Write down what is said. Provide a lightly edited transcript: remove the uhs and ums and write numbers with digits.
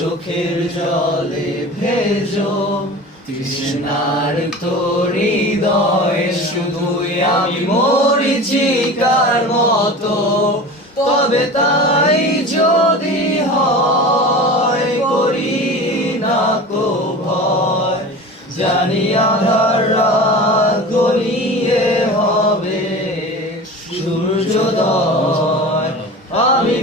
চোখের জলে ভেজো তৃষ্ণার হৃদয়ে শুধুই আমি মরীচিকার মতো তবে তাই যদি হয় করি না কো ভয় জানি আধার রাত গলিয়ে হবে সূর্যোদয় আমি